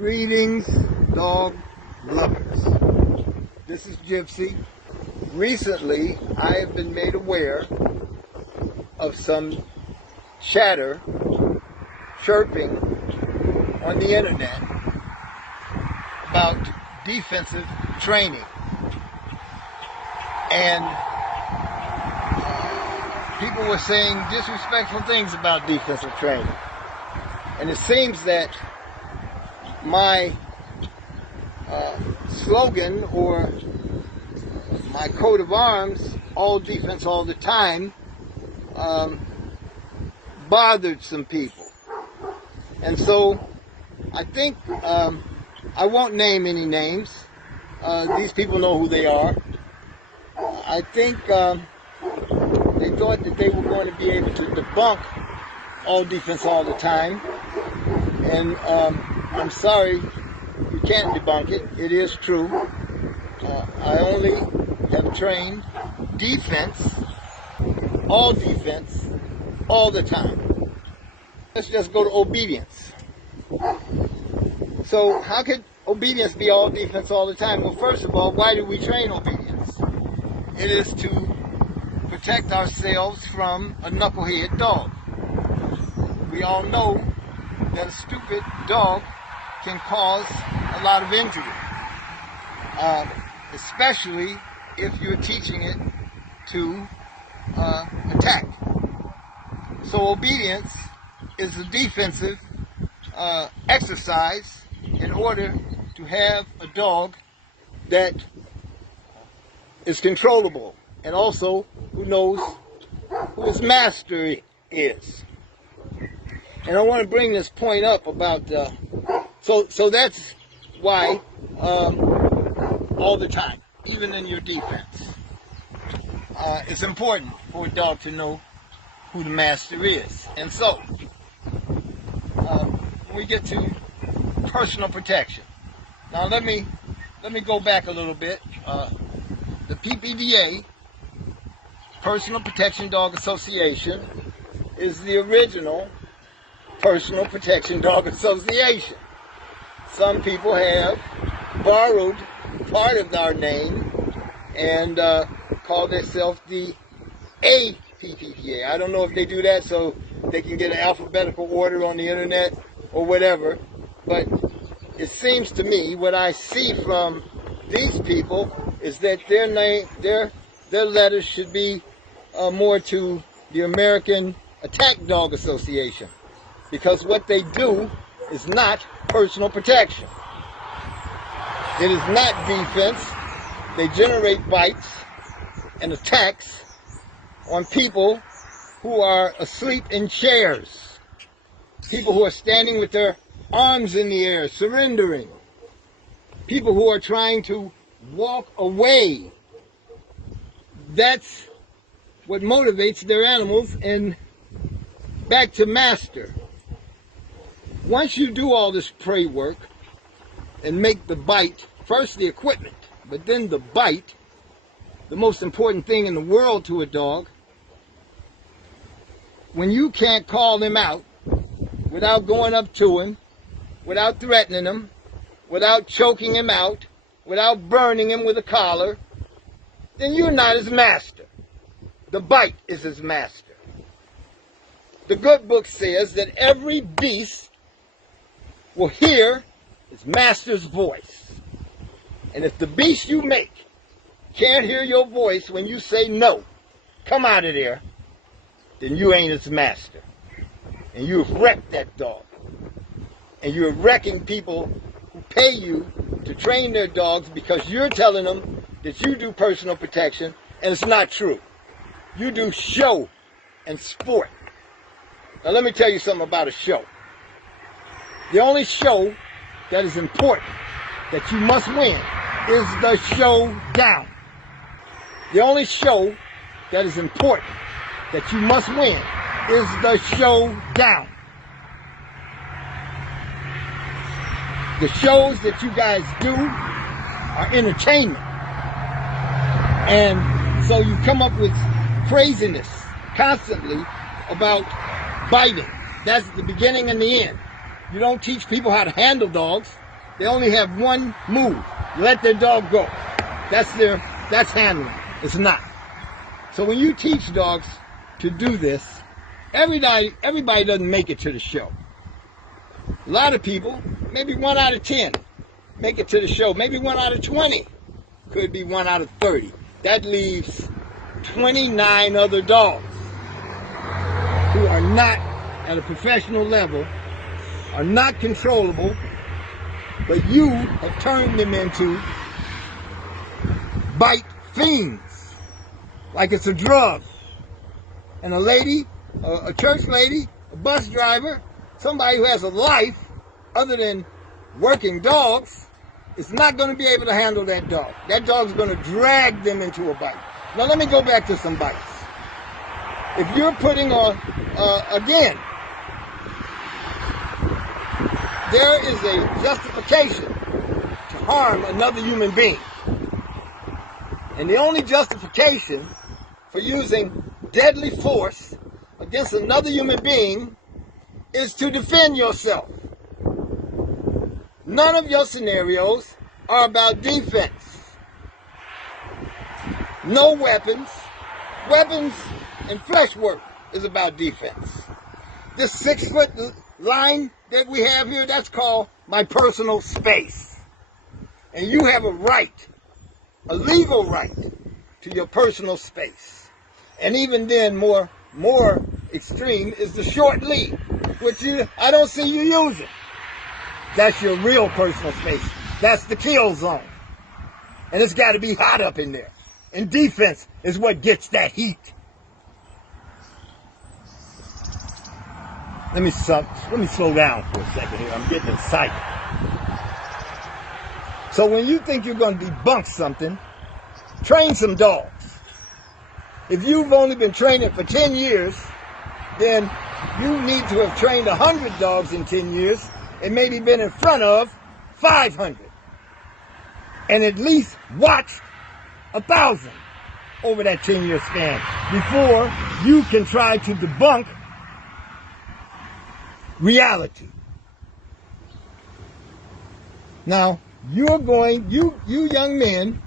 Greetings, dog lovers. This is Gypsy. Recently, I have been made aware of some chatter, chirping on the internet about defensive training. And people were saying disrespectful things about defensive training. And it seems that my slogan or my coat of arms, all defense all the time, bothered some people. And so I think, I won't name any names. These people know who they are. I think they thought that they were going to be able to debunk all defense all the time. And I'm sorry, you can't debunk it. It is true. I only have trained defense all the time. Let's just go to obedience. So how could obedience be all defense all the time? Well, first of all, why do we train obedience? It is to protect ourselves from a knucklehead dog. We all know that a stupid dog can cause a lot of injury, especially if you're teaching it to attack. So obedience is a defensive exercise in order to have a dog that is controllable and also who knows who his master is. And I want to bring this point up about, so that's why all the time, even in your defense, it's important for a dog to know who the master is. And so, when we get to personal protection. Now let me go back a little bit. The PPDA, Personal Protection Dog Association, is the original Personal Protection Dog Association. Some people have borrowed part of our name and call themselves the APPDA. I don't know if they do that so they can get an alphabetical order on the internet or whatever, but it seems to me what I see from these people is that their name, their letters should be more to the American Attack Dog Association, because what they do is not personal protection. It is not defense. They generate bites and attacks on people who are asleep in chairs, people who are standing with their arms in the air, surrendering, people who are trying to walk away. That's what motivates their animals. And back to master. Once you do all this prey work and make the bite, first the equipment, but then the bite, the most important thing in the world to a dog, when you can't call him out without going up to him, without threatening him, without choking him out, without burning him with a collar, then you're not his master. The bite is his master. The good book says that every beast will hear its master's voice. And if the beast you make can't hear your voice when you say no, come out of there, then you ain't its master. And you've wrecked that dog. And you're wrecking people who pay you to train their dogs because you're telling them that you do personal protection, and it's not true. You do show and sport. Now let me tell you something about a show. The only show that is important, that you must win, is the showdown. The only show that is important, that you must win, is the showdown. The shows that you guys do are entertainment. And so you come up with craziness constantly about biting. That's the beginning and the end. You don't teach people how to handle dogs. They only have one move. Let their dog go. That's handling. It's not. So when you teach dogs to do this, everybody doesn't make it to the show. A lot of people, maybe 1 out of 10, make it to the show. Maybe 1 out of 20. Could be 1 out of 30. That leaves 29 other dogs who are not at a professional level, are not controllable, but you have turned them into bite fiends, like it's a drug. And a lady, a church lady, a bus driver, somebody who has a life other than working dogs, is not going to be able to handle that dog. That dog's going to drag them into a bite. Now let me go back to some bites. If you're putting on, again, there is a justification to harm another human being. And the only justification for using deadly force against another human being is to defend yourself. None of your scenarios are about defense. No weapons. Weapons and flesh work is about defense. This 6-foot line that we have here, that's called my personal space. And you have a right, a legal right, to your personal space. And even then, more extreme is the short lead, which I don't see you using. That's your real personal space. That's the kill zone. And it's got to be hot up in there. And defense is what gets that heat. Let me slow down for a second here. I'm getting excited. So when you think you're going to debunk something, train some dogs. If you've only been training for 10 years, then you need to have trained 100 dogs in 10 years and maybe been in front of 500. And at least watched 1,000 over that 10-year span before you can try to debunk reality. Now, you young men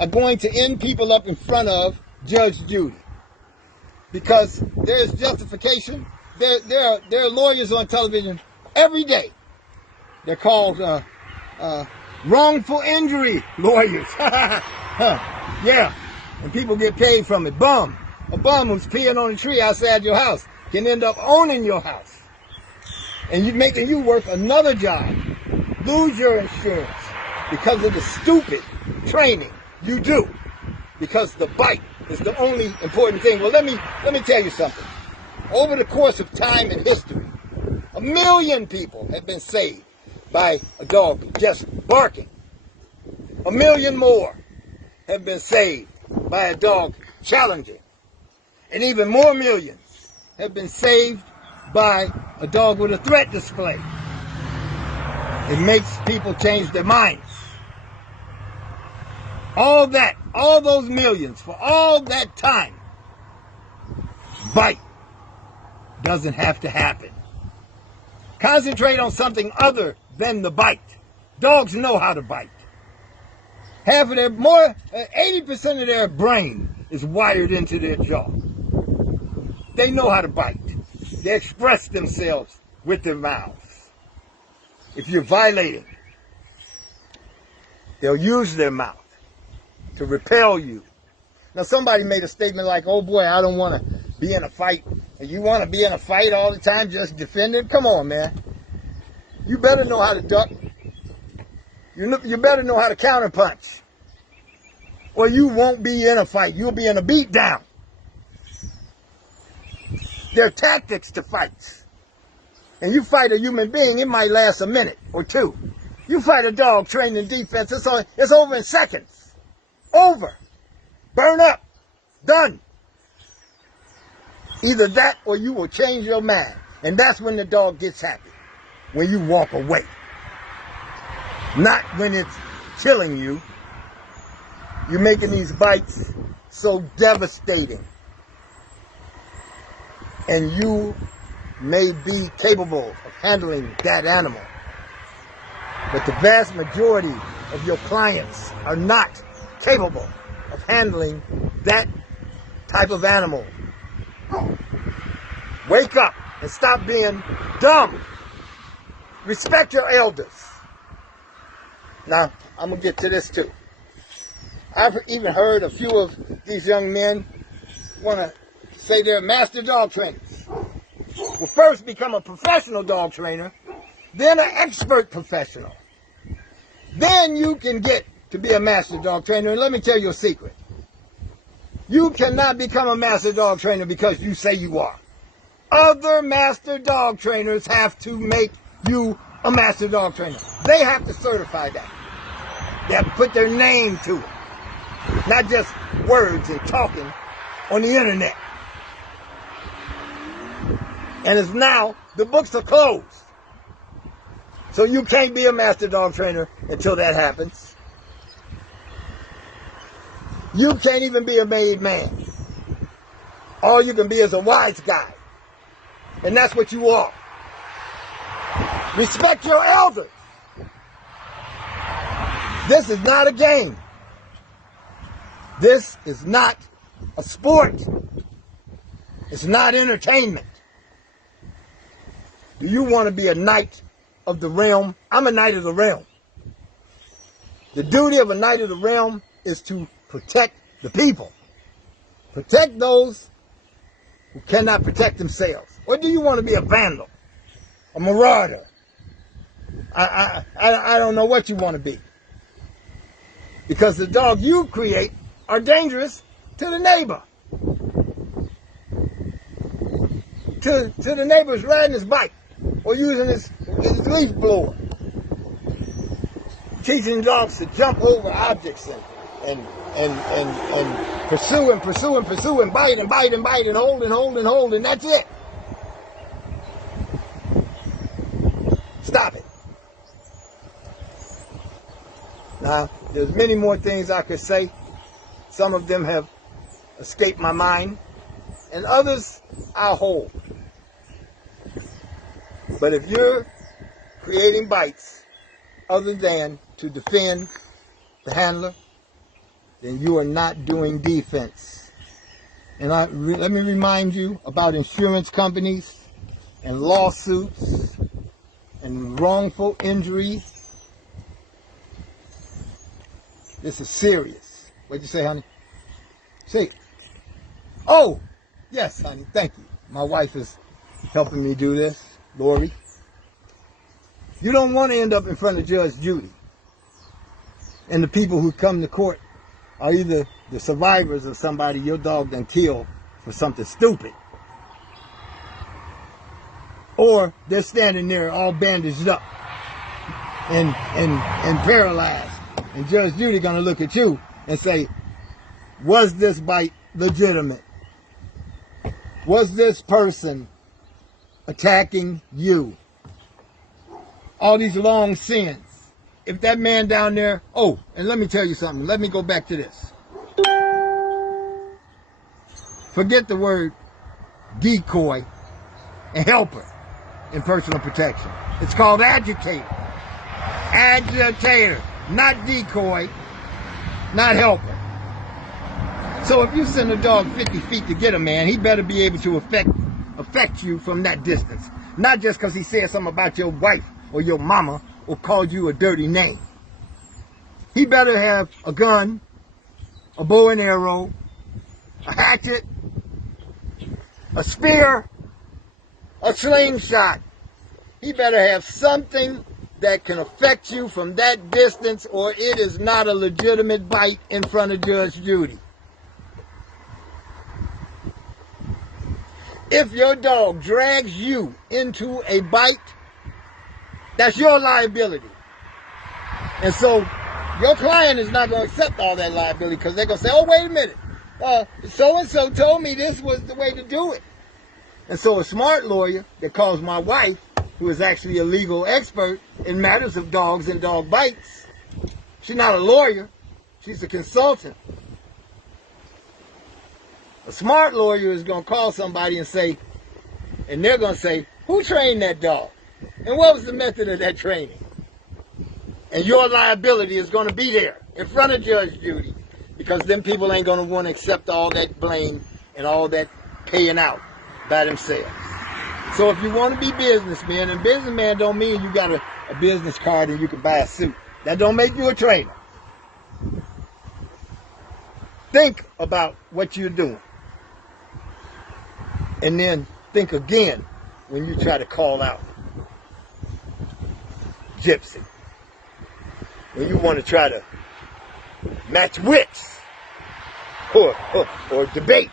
are going to end people up in front of Judge Judy, because there's justification. There are lawyers on television every day. They're called wrongful injury lawyers. Yeah, and people get paid from it. A bum who's peeing on a tree outside your house can end up owning your house, and you're making you work another job, lose your insurance because of the stupid training you do, because the bite is the only important thing. Well, let me tell you something. Over the course of time and history, 1 million people have been saved by a dog just barking. 1 million more have been saved by a dog challenging. And even more millions have been saved by a dog with a threat display. It makes people change their minds. All those millions, for all that time, bite doesn't have to happen. Concentrate on something other than the bite. Dogs know how to bite. 80% of their brain is wired into their jaw. They know how to bite. They express themselves with their mouths. If you're violating, they'll use their mouth to repel you. Now, somebody made a statement like, oh boy, I don't want to be in a fight. And you want to be in a fight all the time just defending? Come on, man. You better know how to duck. You better know how to counterpunch. Or you won't be in a fight. You'll be in a beatdown. There are tactics to fights. And you fight a human being, it might last a minute or two. You fight a dog trained in defense, it's over in seconds. Over. Burn up. Done. Either that or you will change your mind. And that's when the dog gets happy. When you walk away. Not when it's killing you. You're making these bites so devastating. And you may be capable of handling that animal. But the vast majority of your clients are not capable of handling that type of animal. Wake up and stop being dumb. Respect your elders. Now, I'm going to get to this too. I've even heard a few of these young men want to say they're master dog trainers. Well, first become a professional dog trainer, then an expert professional. Then you can get to be a master dog trainer. And let me tell you a secret. You cannot become a master dog trainer because you say you are. Other master dog trainers have to make you a master dog trainer. They have to certify that. They have to put their name to it. Not just words and talking on the internet. And it's now, the books are closed. So you can't be a master dog trainer until that happens. You can't even be a made man. All you can be is a wise guy. And that's what you are. Respect your elders. This is not a game. This is not a sport. It's not entertainment. Do you want to be a knight of the realm? I'm a knight of the realm. The duty of a knight of the realm is to protect the people. Protect those who cannot protect themselves. Or do you want to be a vandal? A marauder? I don't know what you want to be. Because the dog you create are dangerous to the neighbor. To the neighbor's riding his bike or using his leaf blower. Teaching dogs to jump over objects and pursue and bite and hold and that's it. Stop it. Now, there's many more things I could say. Some of them have escaped my mind, and others I'll hold. But if you're creating bites other than to defend the handler, then you are not doing defense. And let me remind you about insurance companies and lawsuits and wrongful injuries. This is serious. What'd you say, honey? See? Oh, yes, honey. Thank you. My wife is helping me do this, Lori. You don't want to end up in front of Judge Judy. And the people who come to court are either the survivors of somebody your dog done killed for something stupid, or they're standing there all bandaged up and paralyzed. And Judge Judy gonna look at you and say, was this bite legitimate? Was this person attacking you? All these long sins. If that man down there, oh, and let me tell you something. Let me go back to this. Forget the word decoy and helper in personal protection. It's called agitator. Agitator. Not decoy, not helper. So if you send a dog 50 feet to get a man, he better be able to affect you from that distance. Not just because he said something about your wife or your mama or called you a dirty name. He better have a gun, a bow and arrow, a hatchet, a spear, a slingshot. He better have something that can affect you from that distance, or it is not a legitimate bite in front of Judge Judy. If your dog drags you into a bite, that's your liability. And so your client is not going to accept all that liability because they're going to say, oh, wait a minute. So-and-so told me this was the way to do it. And so a smart lawyer that calls my wife, who is actually a legal expert in matters of dogs and dog bites. She's not a lawyer. She's a consultant. A smart lawyer is going to call somebody and say, and they're going to say, who trained that dog? And what was the method of that training? And your liability is going to be there in front of Judge Judy, because them people ain't going to want to accept all that blame and all that paying out by themselves. So if you want to be businessman, and businessman don't mean you got a business card and you can buy a suit. That don't make you a trainer. Think about what you're doing. And then think again when you try to call out Gypsy. When you want to try to match wits or debate.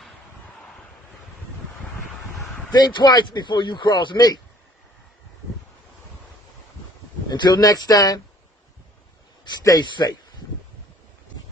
Think twice before you cross me. Until next time, stay safe.